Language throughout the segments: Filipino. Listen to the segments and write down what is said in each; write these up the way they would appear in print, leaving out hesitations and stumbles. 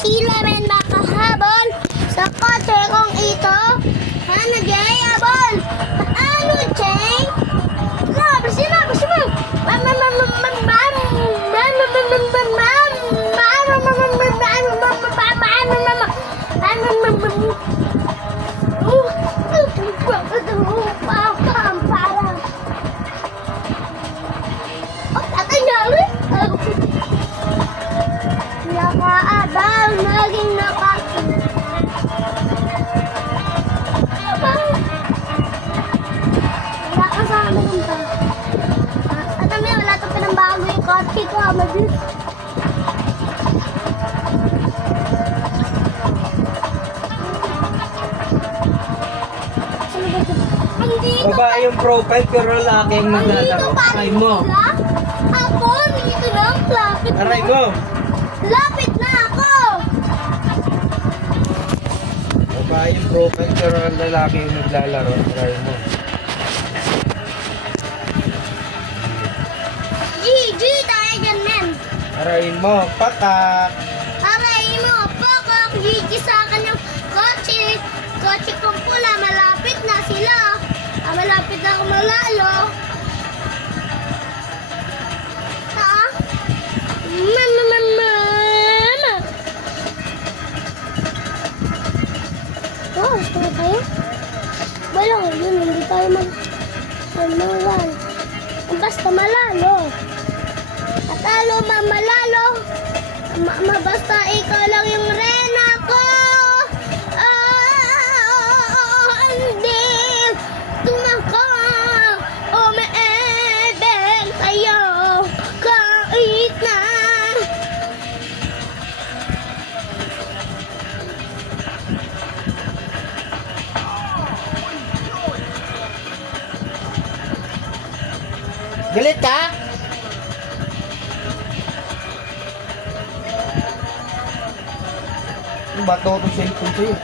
sila men makahabol sa kotse kong ito. Ano, Jay? Abol! Ano, Jay? Grabe, sino? Nakaabang, naging wala ka sa amin ng ba? At amin, wala ito pinambago yung kotse ko, mabis. Babae yung profile pero lalaki yung naglalaro. Aray mo. Ako, dito lang, lapit na. Aray mo. Lapit na ako! Babae yung profile pero lalaki yung naglalaro. Aray mo. GG tayo dyan, men. Aray mo. Pakak. Aray mo, pakak. GG sa akin yung kotse. Kotse kong pula, malapit na sila. Malapit na ako malalo. Ha? Mama. Oh, gusto na tayo? Walang yun, hindi tayo manulan. Basta malalo. Atalo, mamalalo. Basta ikaw lang yung rena ko. Hindi. Tumaka. Umeebeng tayo. Kahit na. Galit ka? Yung bato itong cellphone sa'yo.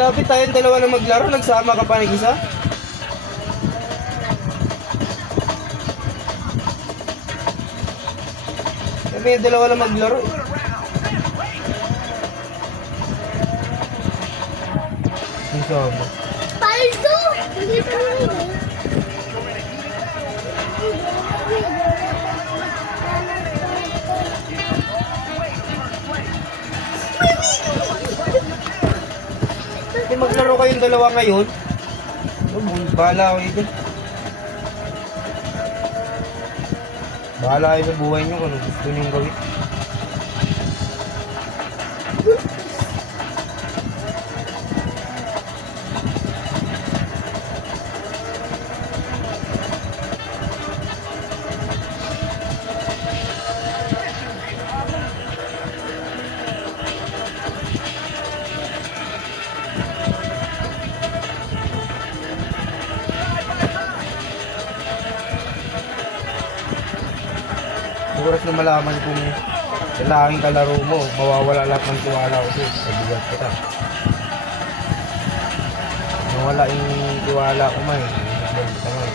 Sabi tayong dalawa na maglaro, nagsama ka pa ng isa? Sabi yung dalawa na maglaro eh. Ang sama. Paldo! Hindi pa rin eh. Kung maglaro kayong dalawa ngayon, bahala kayo dyan. Bahala kayo sa buhay nyo kung ano gusto nyo gawin. Oras na malaman kung lalaking kalaro mo, mawawala lahat ng tiwala ko sa'yo. Sabigat kita. Nawala yung tiwala ko man. Sabigat kita man.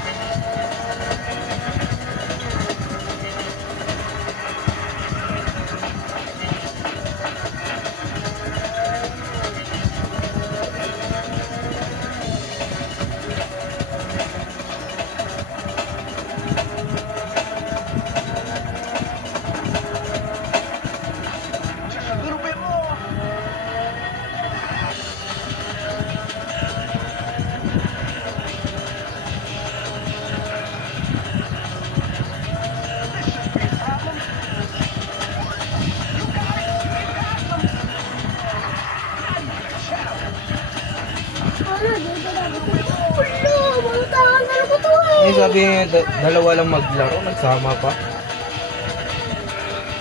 Eh sabi niya, dalawa lang maglaro, nagsama pa.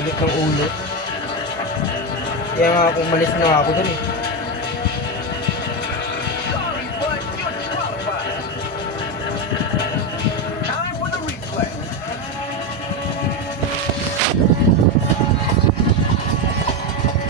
Ulit ng ulo. Kaya nga ako, umalis na ako dun eh.